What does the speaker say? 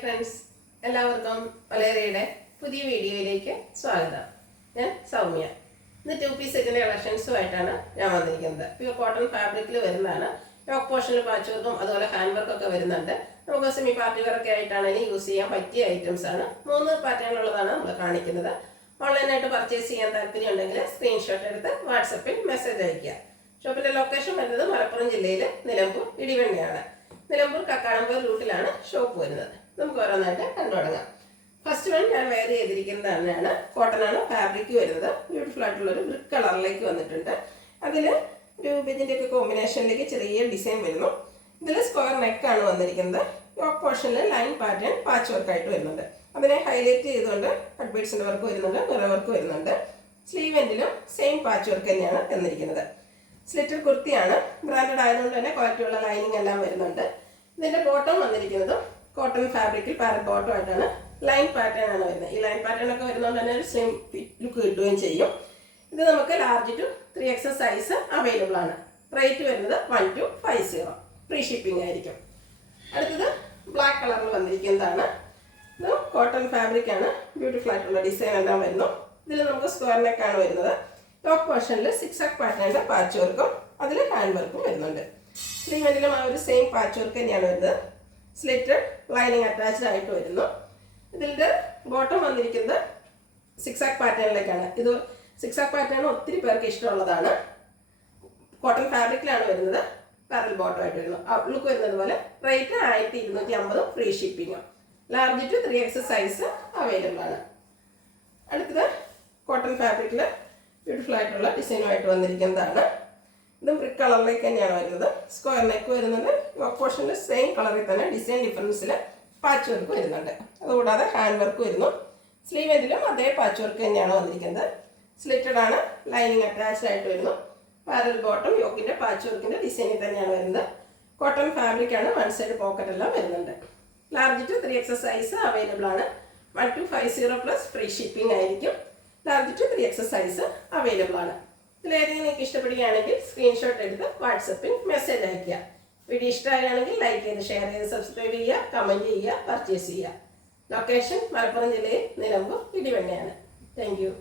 Friends, എല്ലാവർക്കും മലയാളിയുടെ പുതിയ വീഡിയോയിലേക്ക് സ്വാഗതം. ഞാൻ സൗമ്യ. ഇന്ന് 2 പീസ് സെറ്റിൻ്റെ കളക്ഷൻസുമായിട്ടാണ് ഞാൻ വന്നിരിക്കുന്നത്. പ്യൂർ കോട്ടൺ ഫാബ്രിക്കിൽ വരുന്നതാണ്. യോക്ക് പോർഷനിൽ പാച്ച് വർക്കും അതുപോലെ ഹാൻഡ് വർക്കൊക്കെ വരുന്നുണ്ട്. നമുക്ക് സെമി പാർട്ടി വെയറൊക്കെ ആയിട്ടാണ് ഇനി യൂസ് ചെയ്യാൻ പറ്റിയ ഐറ്റംസ് ആണ്. 3 പാറ്റേണുള്ളതാണ് നമ്മൾ കാണിക്കുന്നത്. ഓൺലൈനായിട്ട് പർച്ചേസ് ചെയ്യാൻ താല്പര്യം ഉണ്ടെങ്കിൽ സ്ക്രീൻഷോട്ട് എടുത്ത് വാട്സപ്പിൽ മെസ്സേജ് അയയ്ക്കുക. ഷോപ്പിൻ്റെ ലൊക്കേഷൻ വരുന്നത് മലപ്പുറം ജില്ലയിൽ നിലമ്പൂർ ഇടിവണ്ണയാണ്. നിലമ്പൂർ കക്കാടംപൊയിൽ റൂട്ടിലാണ് ഷോപ്പ് വരുന്നത്. നമുക്ക് ഓരോന്നായിട്ട് കണ്ടു തുടങ്ങാം. ഫസ്റ്റ് വൺ ഞാൻ വെയർ ചെയ്തിരിക്കുന്നത് തന്നെയാണ്. കോട്ടൺ ആണ് ഫാബ്രിക് വരുന്നത്. ബ്യൂട്ടിഫുൾ ആയിട്ടുള്ളൊരു ബ്രിക്ക് കളറിലേക്ക് വന്നിട്ടുണ്ട്. അതിൽ ഒരു ബെജിൻ്റെ ഒക്കെ കോമ്പിനേഷനിലേക്ക് ചെറിയ ഡിസൈൻ വരുന്നു. ഇതിൽ സ്ക്വയർ നെക്കാണ് വന്നിരിക്കുന്നത്. യോക്ക് പോർഷനിൽ ലൈൻ പാറ്റേൺ പാച്ച് വർക്കായിട്ട് വരുന്നുണ്ട്. അതിനെ ഹൈലൈറ്റ് ചെയ്തുകൊണ്ട് കട്ട് ബീഡ്സിൻ്റെ വർക്ക് വരുന്നുണ്ട്, മിറർ വർക്ക് വരുന്നുണ്ട്. സ്ലീവ് എൻഡിലും സെയിം പാച്ച് വർക്ക് തന്നെയാണ് തന്നിരിക്കുന്നത്. സ്ലിറ്റഡ് കുർത്തിയാണ്. ബ്രാൻഡഡ് ആയതുകൊണ്ട് തന്നെ ക്വാളിറ്റിയുള്ള ലൈനിങ് എല്ലാം വരുന്നുണ്ട്. ഇതിൻ്റെ ബോട്ടം വന്നിരിക്കുന്നതും കോട്ടൺ ഫാബ്രിക്കിൽ പാരറ്റ് ബോട്ടം ആയിട്ടാണ്. ലൈൻ പാറ്റേൺ ആണ് വരുന്നത്. ഈ ലൈൻ പാറ്റേൺ ഒക്കെ വരുന്നതുകൊണ്ട് തന്നെ ഒരു സ്ലിം ലുക്ക് കിട്ടുകയും ചെയ്യും. ഇത് നമുക്ക് large to 3XL size available ആണ്. റേറ്റ് വരുന്നത് 1250. ഫ്രീ ഷിപ്പിംഗ് ആയിരിക്കും. അടുത്തത് ബ്ലാക്ക് കളറിൽ വന്നിരിക്കുന്നതാണ്. ഇത് കോട്ടൺ ഫാബ്രിക് ആണ്. ബ്യൂട്ടിഫുൾ ആയിട്ടുള്ള ഡിസൈൻ എല്ലാം വരുന്നു. ഇതിൽ നമുക്ക് സ്ക്വയർ നെക്കാണ് വരുന്നത്. ടോപ്പ് പോർഷനിൽ 6 പാറ്റേണിൻ്റെ പാച്ച് വർക്കും അതിൽ ഹാൻഡ് വർക്കും വരുന്നുണ്ട്. സ്ലീവെൻഡിലും ആ ഒരു സെയിം പാച്ച് വർക്ക് തന്നെയാണ് വരുന്നത്. സ്ലിറ്റഡ് ലൈനിങ് അറ്റാച്ച്ഡ് ആയിട്ട് വരുന്നു. ഇതിൻ്റെ ബോട്ടം വന്നിരിക്കുന്നത് 6 പാറ്റേണിലേക്കാണ്. ഇത് 6 പാറ്റേൺ ഒത്തിരി പേർക്ക് ഇഷ്ടമുള്ളതാണ്. കോട്ടൺ ഫാബ്രിക്കിലാണ് വരുന്നത്. പാരൽ ബോട്ടം ആയിട്ട് വരുന്നു. ലുക്ക് വരുന്നത് പോലെ. റേറ്റ് 1250. ഫ്രീ ഷിപ്പിങ്ങും. Large to 3XL size available ആണ്. അടുത്തത് കോട്ടൺ ഫാബ്രിക്കിൽ ബ്യൂട്ടിഫുൾ ആയിട്ടുള്ള ഡിസൈനുമായിട്ട് വന്നിരിക്കുന്നതാണ്. ഇതും ബ്രിക്ക് കളറിലേക്ക് തന്നെയാണ് വരുന്നത്. സ്ക്വയർ നെക്ക് വരുന്നുണ്ട്. യോക്ക് പോർഷനിൽ സെയിം കളറിൽ തന്നെ ഡിസൈൻ ഡിഫറൻസിൽ പാച്ച് വർക്ക് വരുന്നുണ്ട്. അതുകൂടാതെ ഹാൻഡ് വർക്ക് വരുന്നു. സ്ലീവ് എൻഡിലും അതേ പാച്ച് വർക്ക് തന്നെയാണ് വന്നിരിക്കുന്നത്. സ്ലിറ്റഡ് ആണ്. ലൈനിങ് അറ്റാച്ച്ഡ് ആയിട്ട് വരുന്നു. പാരൽ ബോട്ടം യോക്കിൻ്റെ പാച്ച് വർക്കിൻ്റെ ഡിസൈനിൽ തന്നെയാണ് വരുന്നത്. കോട്ടൺ ഫാബ്രിക് ആണ്. വൺ സൈഡ് പോക്കറ്റ് എല്ലാം വരുന്നുണ്ട്. Large to 3XL size available ആണ്. 1250 പ്ലസ് ഫ്രീ ഷിപ്പിംഗ് ആയിരിക്കും. Large to 3XL size available ആണ്. ഇതിലേതെങ്കിലും നിങ്ങൾക്ക് ഇഷ്ടപ്പെടുകയാണെങ്കിൽ സ്ക്രീൻഷോട്ട് എടുത്ത് വാട്സപ്പിൽ മെസ്സേജ് അയയ്ക്കുക. വീഡിയോ ഇഷ്ടമാണെങ്കിൽ ലൈക്ക് ചെയ്ത് ഷെയർ ചെയ്ത് സബ്സ്ക്രൈബ് ചെയ്യുക, കമൻറ്റ് ചെയ്യുക, പർച്ചേസ് ചെയ്യുക. ലൊക്കേഷൻ മലപ്പുറം ജില്ലയിൽ നിലമ്പൂർ ഇടിവണ്ണയാണ്. Thank you.